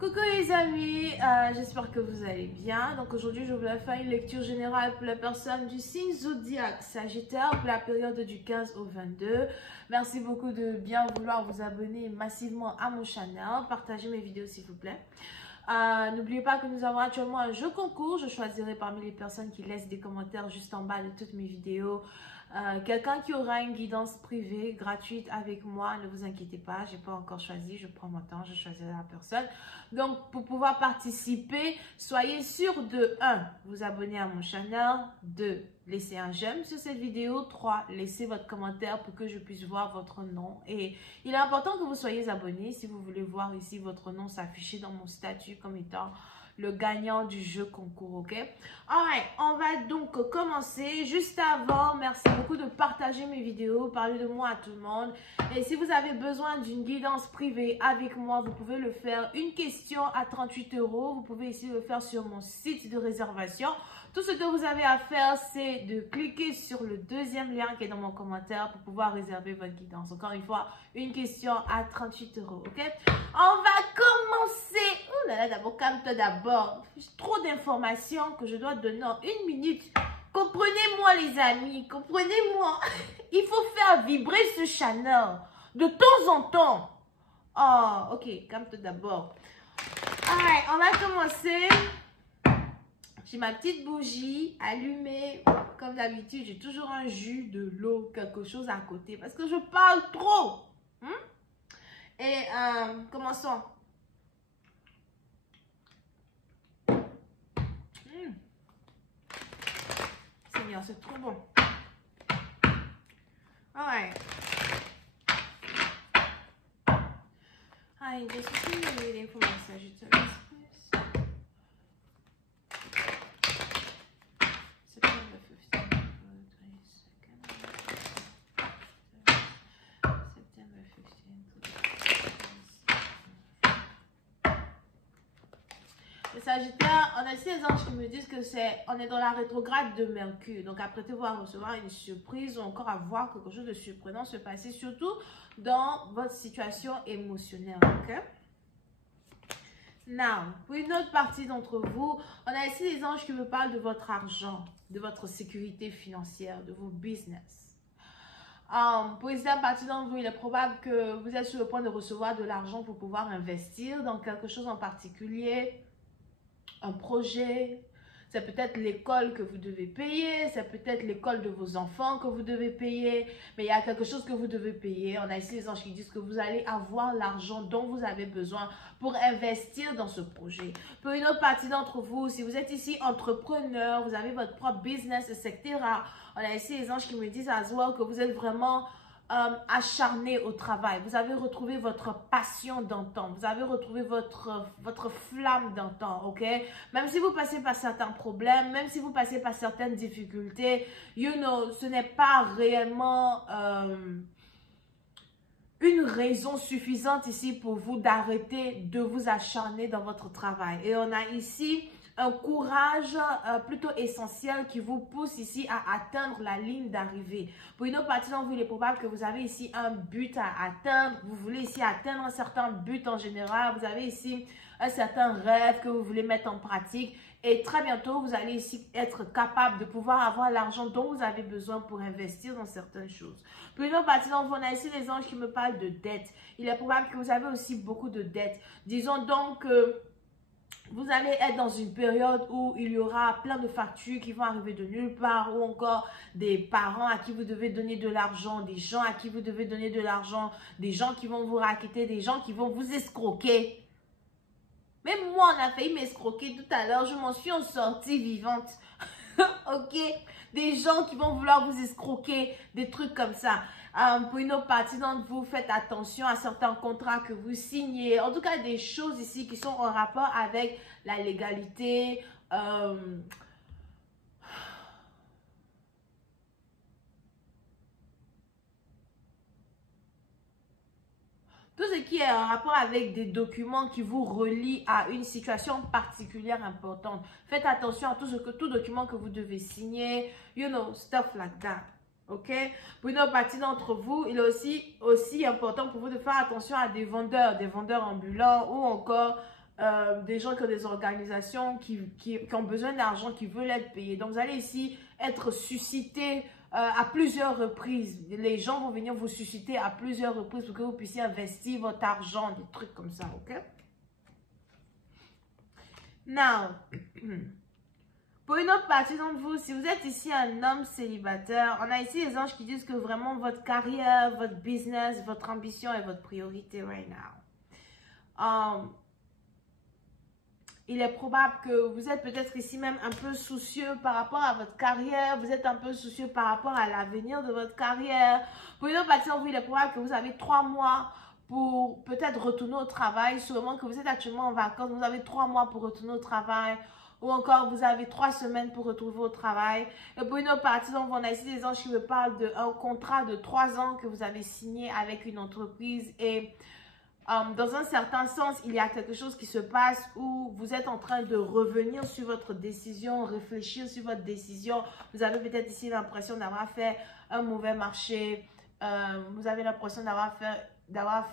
Coucou les amis, j'espère que vous allez bien. Donc aujourd'hui, je voulais faire une lecture générale pour les personnes du signe zodiaque Sagittaire pour la période du 15 au 22. Merci beaucoup de bien vouloir vous abonner massivement à mon channel. Partagez mes vidéos s'il vous plaît. N'oubliez pas que nous avons actuellement un jeu concours. Je choisirai parmi les personnes qui laissent des commentaires juste en bas de toutes mes vidéos quelqu'un qui aura une guidance privée gratuite avec moi. Ne vous inquiétez pas, je n'ai pas encore choisi, je prends mon temps, je choisirai la personne. Donc pour pouvoir participer, soyez sûr de 1. Vous abonner à mon channel, 2. Laissez un j'aime sur cette vidéo, 3. Laissez votre commentaire pour que je puisse voir votre nom. Et il est important que vous soyez abonnés si vous voulez voir ici votre nom s'afficher dans mon statut comme étant le gagnant du jeu concours, ok? Alright, on va donc commencer. Juste avant, merci beaucoup de partager mes vidéos, parler de moi à tout le monde. Et si vous avez besoin d'une guidance privée avec moi, vous pouvez le faire. Une question à 38 €. Vous pouvez ici le faire sur mon site de réservation. Tout ce que vous avez à faire, c'est de cliquer sur le deuxième lien qui est dans mon commentaire pour pouvoir réserver votre guidance. Encore une fois, une question à 38 €, ok? On va commencer. Oh là là, d'abord, calme-toi d'abord. Trop d'informations que je dois donner en 1 minute. Comprenez-moi les amis, comprenez-moi. Il faut faire vibrer ce channel de temps en temps. Oh, ok, calme-toi d'abord. Alright, on va commencer. J'ai ma petite bougie allumée. Comme d'habitude, j'ai toujours un jus, de l'eau, quelque chose à côté. Parce que je parle trop. Et commençons. Seigneur, c'est trop bon. Alright. I'm just waiting for my Sagittarius. September 15th, September 15th. Le Sagittaire, on a ici les anges qui me disent que on est dans la rétrograde de Mercure. Donc apprêtez-vous à recevoir une surprise ou encore à voir quelque chose de surprenant se passer, surtout dans votre situation émotionnelle. Ok? Now, pour une autre partie d'entre vous, on a ici les anges qui me parlent de votre argent, de votre sécurité financière, de vos business. Pour une partie d'entre vous, il est probable que vous êtes sur le point de recevoir de l'argent pour pouvoir investir dans quelque chose en particulier, un projet. C'est peut-être l'école que vous devez payer, c'est peut-être l'école de vos enfants que vous devez payer, mais il y a quelque chose que vous devez payer. On a ici les anges qui disent que vous allez avoir l'argent dont vous avez besoin pour investir dans ce projet. Pour une autre partie d'entre vous, si vous êtes ici entrepreneur, vous avez votre propre business, etc. On a ici les anges qui me disent à Zoa que vous êtes vraiment acharné au travail. Vous avez retrouvé votre passion d'antan. Vous avez retrouvé votre flamme d'antan, ok? Même si vous passez par certains problèmes, même si vous passez par certaines difficultés, ce n'est pas réellement une raison suffisante ici pour vous d'arrêter de vous acharner dans votre travail. Et on a ici un courage plutôt essentiel qui vous pousse ici à atteindre la ligne d'arrivée. Pour une autre partie d'entre vous, il est probable que vous avez ici un but à atteindre. Vous voulez ici atteindre un certain but en général. Vous avez ici un certain rêve que vous voulez mettre en pratique. Et très bientôt, vous allez ici être capable de pouvoir avoir l'argent dont vous avez besoin pour investir dans certaines choses. Pour une autre partie d'entre vous, on a ici les anges qui me parlent de dettes. Il est probable que vous avez aussi beaucoup de dettes. Disons donc que vous allez être dans une période où il y aura plein de factures qui vont arriver de nulle part, ou encore des parents à qui vous devez donner de l'argent, des gens à qui vous devez donner de l'argent, des gens qui vont vous raqueter, des gens qui vont vous escroquer. Même moi, on a failli m'escroquer tout à l'heure, je m'en suis en sortie vivante. Ok? Des gens qui vont vouloir vous escroquer, des trucs comme ça. Pour une autre partie d'entre vous, faites attention à certains contrats que vous signez. En tout cas, des choses ici qui sont en rapport avec la légalité. Tout ce qui est en rapport avec des documents qui vous relient à une situation particulière importante. Faites attention à tout document que vous devez signer. Stuff like that. Ok? Pour une autre partie d'entre vous, il est aussi important pour vous de faire attention à des vendeurs ambulants ou encore des gens qui ont des organisations qui ont besoin d'argent, qui veulent être payés. Donc, vous allez ici être suscité à plusieurs reprises. Les gens vont venir vous susciter à plusieurs reprises pour que vous puissiez investir votre argent, des trucs comme ça, ok? Now, pour une autre partie d'entre vous, si vous êtes ici un homme célibataire, on a ici les anges qui disent que vraiment votre carrière, votre business, votre ambition est votre priorité right now. Il est probable que vous êtes peut-être ici même un peu soucieux par rapport à votre carrière. Vous êtes un peu soucieux par rapport à l'avenir de votre carrière. Pour une autre partie d'entre vous, il est probable que vous avez 3 mois pour peut-être retourner au travail. Sûrement que vous êtes actuellement en vacances. Vous avez 3 mois pour retourner au travail. Ou encore, vous avez 3 semaines pour retrouver au travail. Et pour une autre partie, donc, on a ici des anges qui me parlent d'un contrat de 3 ans que vous avez signé avec une entreprise. Et dans un certain sens, il y a quelque chose qui se passe où vous êtes en train de revenir sur votre décision, réfléchir sur votre décision. Vous avez peut-être ici l'impression d'avoir fait un mauvais marché. Vous avez l'impression d'avoir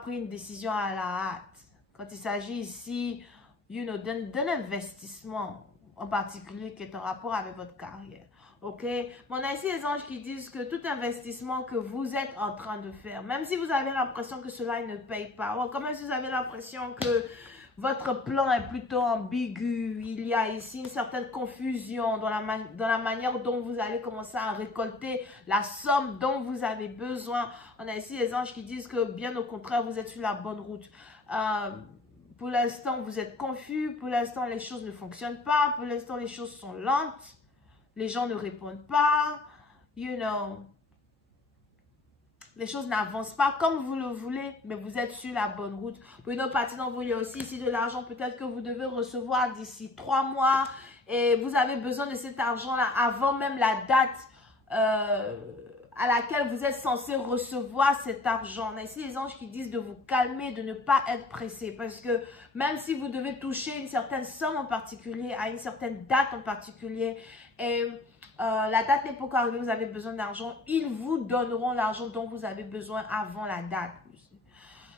pris une décision à la hâte. Quand il s'agit ici, d'un investissement en particulier qui est en rapport avec votre carrière. Ok? Mais on a ici les anges qui disent que tout investissement que vous êtes en train de faire, même si vous avez l'impression que cela ne paye pas, ou quand même si vous avez l'impression que votre plan est plutôt ambigu, il y a ici une certaine confusion dans la manière dont vous allez commencer à récolter la somme dont vous avez besoin. On a ici les anges qui disent que bien au contraire, vous êtes sur la bonne route. Pour l'instant, vous êtes confus. Pour l'instant, les choses ne fonctionnent pas. Pour l'instant, les choses sont lentes. Les gens ne répondent pas. Les choses n'avancent pas comme vous le voulez, mais vous êtes sur la bonne route. Pour une autre partie d'entre vous, il y a aussi ici de l'argent peut-être que vous devez recevoir d'ici 3 mois. Et vous avez besoin de cet argent-là avant même la date à laquelle vous êtes censé recevoir cet argent. On a ici les anges qui disent de vous calmer, de ne pas être pressé. Parce que même si vous devez toucher une certaine somme en particulier, à une certaine date en particulier, et la date n'est pas encore arrivée, vous avez besoin d'argent, ils vous donneront l'argent dont vous avez besoin avant la date.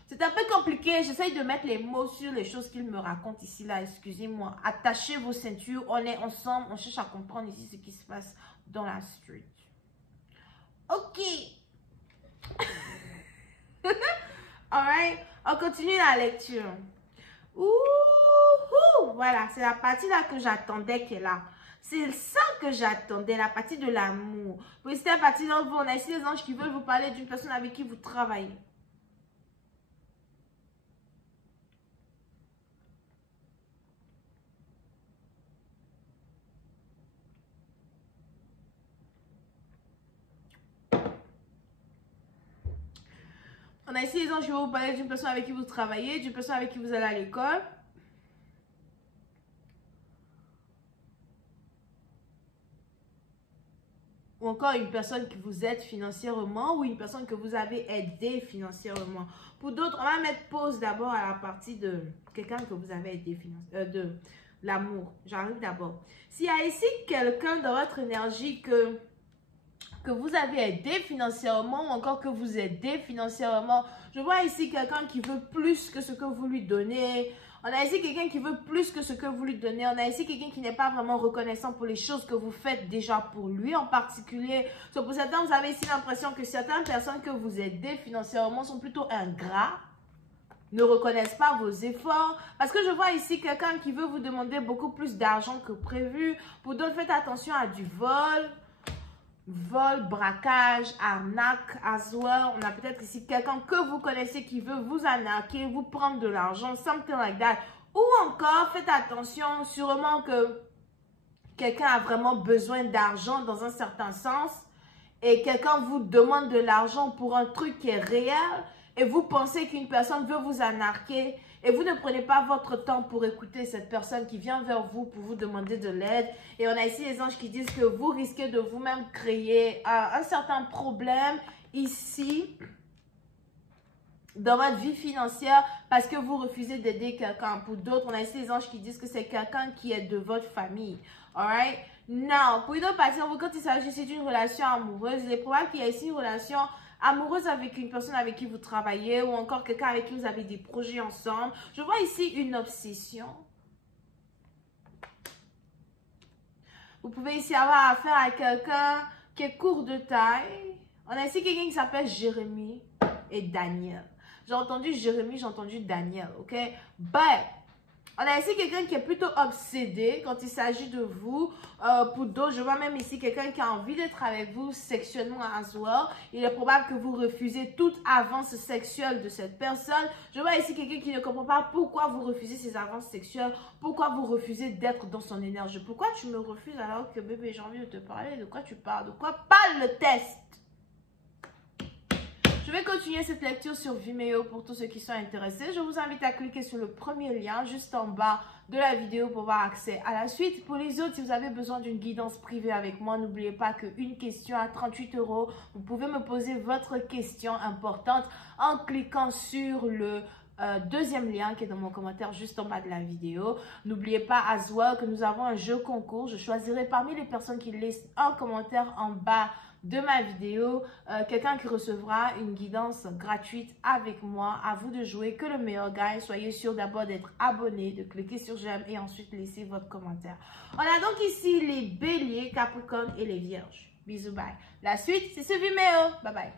C'est un peu compliqué, j'essaye de mettre les mots sur les choses qu'ils me racontent ici, là, excusez-moi. Attachez vos ceintures, on est ensemble, on cherche à comprendre ici ce qui se passe dans la street. Ok. Alright, on continue la lecture. Voilà, c'est la partie là que j'attendais qui est là. C'est ça que j'attendais, la partie de l'amour. Oui, c'est la partie d'entre vous. On a ici les anges qui veulent vous parler d'une personne avec qui vous travaillez. On a ici les anges qui vont vous parler d'une personne avec qui vous travaillez, d'une personne avec qui vous allez à l'école. Ou encore une personne qui vous aide financièrement ou une personne que vous avez aidé financièrement. Pour d'autres, on va mettre pause d'abord à la partie de quelqu'un que vous avez aidé financièrement, de l'amour. J'arrive d'abord. S'il y a ici quelqu'un dans votre énergie que vous avez aidé financièrement ou encore que vous aidez financièrement, je vois ici quelqu'un qui veut plus que ce que vous lui donnez. On a ici quelqu'un qui veut plus que ce que vous lui donnez. On a ici quelqu'un qui n'est pas vraiment reconnaissant pour les choses que vous faites déjà pour lui en particulier. So, pour certains, vous avez ici l'impression que certaines personnes que vous aidez financièrement sont plutôt ingrats, ne reconnaissent pas vos efforts. Parce que je vois ici quelqu'un qui veut vous demander beaucoup plus d'argent que prévu. Pour d'autres, faites attention à du vol. Vol, braquage, arnaque, as well. On a peut-être ici quelqu'un que vous connaissez qui veut vous arnaquer, vous prendre de l'argent, something like that. Ou encore, faites attention, sûrement que quelqu'un a vraiment besoin d'argent dans un certain sens et quelqu'un vous demande de l'argent pour un truc qui est réel et vous pensez qu'une personne veut vous arnaquer et vous ne prenez pas votre temps pour écouter cette personne qui vient vers vous pour vous demander de l'aide. Et on a ici les anges qui disent que vous risquez de vous-même créer un certain problème ici dans votre vie financière parce que vous refusez d'aider quelqu'un. Pour d'autres, on a ici les anges qui disent que c'est quelqu'un qui est de votre famille. Alright? Now, pour une autre partie, quand il s'agit d'une relation amoureuse, il est probable qu'il y ait ici une relation amoureuse avec une personne avec qui vous travaillez ou encore quelqu'un avec qui vous avez des projets ensemble. Je vois ici une obsession. Vous pouvez ici avoir affaire à quelqu'un qui est court de taille. On a ici quelqu'un qui s'appelle Jérémy et Daniel. J'ai entendu Jérémy, j'ai entendu Daniel, ok? But, on a ici quelqu'un qui est plutôt obsédé quand il s'agit de vous. Pour d'autres, je vois même ici quelqu'un qui a envie d'être avec vous sexuellement as well. Il est probable que vous refusez toute avance sexuelle de cette personne. Je vois ici quelqu'un qui ne comprend pas pourquoi vous refusez ces avances sexuelles. Pourquoi vous refusez d'être dans son énergie. Pourquoi tu me refuses alors que bébé, j'ai envie de te parler. De quoi tu parles? De quoi parle le test? Je vais continuer cette lecture sur Vimeo pour tous ceux qui sont intéressés. Je vous invite à cliquer sur le premier lien juste en bas de la vidéo pour avoir accès à la suite. Pour les autres, si vous avez besoin d'une guidance privée avec moi, n'oubliez pas qu'une question à 38 €. Vous pouvez me poser votre question importante en cliquant sur le deuxième lien qui est dans mon commentaire juste en bas de la vidéo. N'oubliez pas as well que nous avons un jeu concours. Je choisirai parmi les personnes qui laissent un commentaire en bas de ma vidéo, quelqu'un qui recevra une guidance gratuite avec moi. À vous de jouer, que le meilleur gagne. Soyez sûr d'abord d'être abonné, de cliquer sur j'aime et ensuite laisser votre commentaire. On a donc ici les béliers, capricornes et les vierges. Bisous, bye. La suite, c'est sur Vimeo. Bye bye.